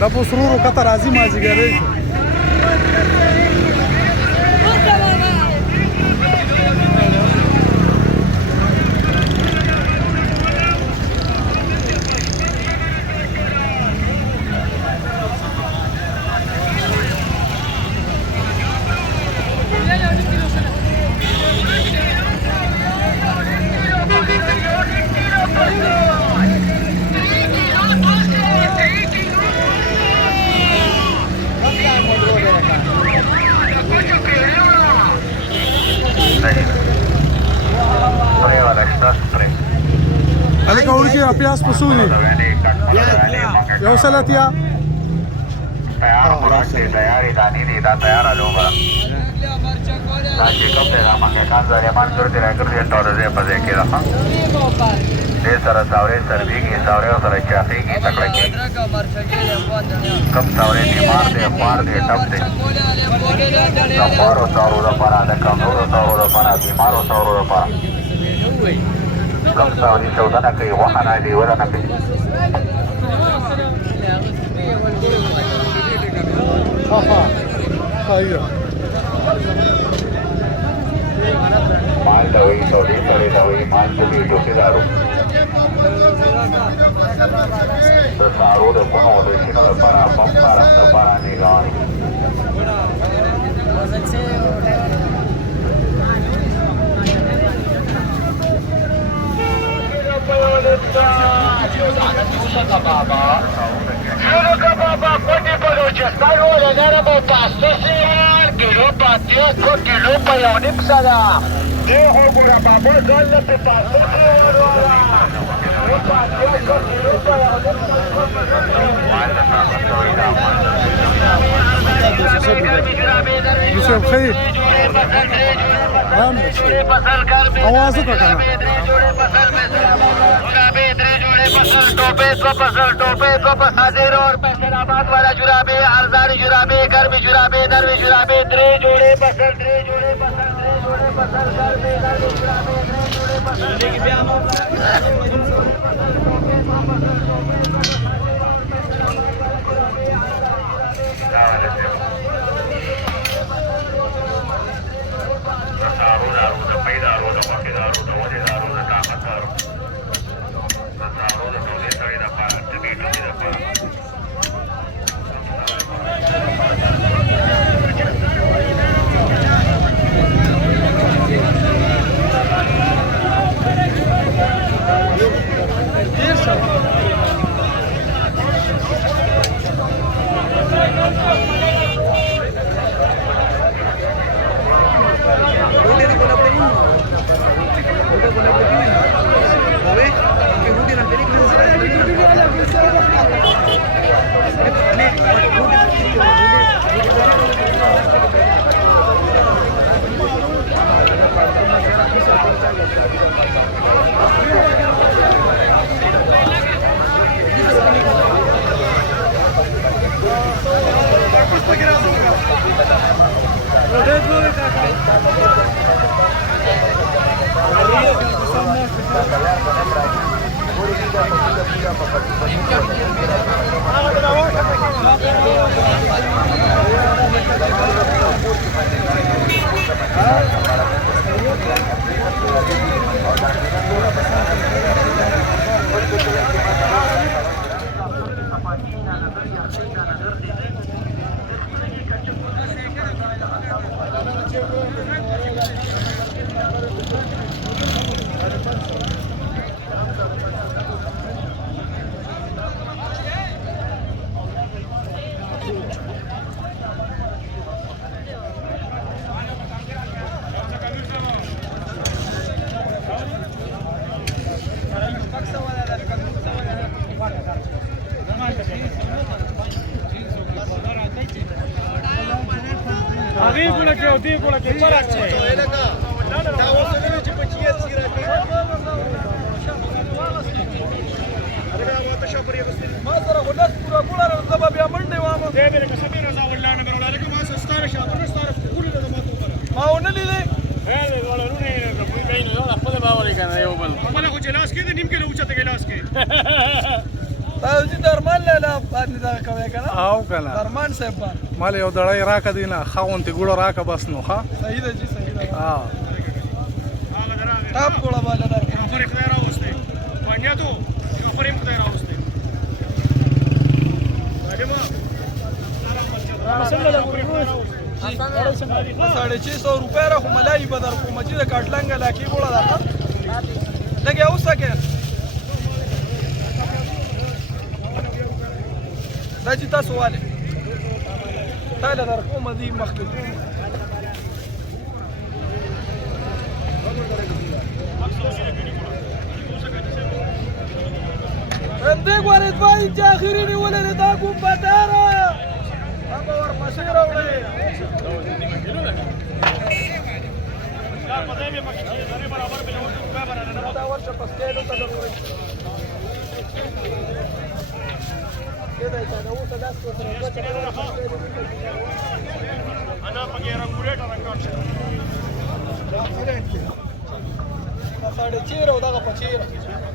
دا په سرورو کته راځي مازدیګری هلکه ورکې پیاز په څو دي یو سل اتیا تیاری دانی دی دا تیاره لوبه دا چې کوم دی دا مکیکان زریمان زور دی راکر دی ټوله ځای په ځای کې ده دې سره ساورې سرویږي ساورې سره چاقېږي تکړه کېږي کم ساورې بیمار دی خوار دی ټپ دی د خوارو ساورو دپاره د کمزورو ساورو دپاره بیمارو ساورو دپاره کم ساورې چودنه کوي غوښه نه ډېوله نه کوي مال دوی سودې سړې دوی مال پوکې ټوکېدارو د سارو د کونو د شینو دپاره پمپ فارم دپاره نېګان بابا کوټې بلوچستان ولګره به پاسپورټ کیلو پاتیا 2 کیلو په یو نیم سره دې خو ګوره بابا ځان له پې پاسپورټ کیلو پاتیا 2 کیلو په یو نیم یوسف خیر आवाज का कहना टोपे और पैसराबाद वाला जुराबे आरजारी जुराबे गर्मी जुराबे नरमी जुराबे 3 जोड़े पसल 3 जोड़े पसल 3 जोड़े पसल गर्मी नरमी जुराबे 3 जोड़े ما سره ولس پورا ګوړه زبا بیا منډه وامه ما ونه لیدې تاسو چې درمان لاله باندې دا کوي کنه او کنه درمان صاحب مال یو دړای راکا دینه خاونته ګوړه راکا بس نو ها صحیح ده جی صحیح ده ها ټاپ کوړه بالا در ₹650 را خو ملایي به در کومه چې د کاټلنګه لاکې ګوړه ده لږه اوسکه دا چې تاسو والے تاله در کومه دي مخکې اندې ګورې دوی چې اخري نیولې دا کوم پټاره هغه ورپسې راوړې دا ورشه په سکیلو ته ضروري کېدای چې دا اوسه داس کو سره انا پکې رنګورېټه راکړ دا 4.5 او دغه 25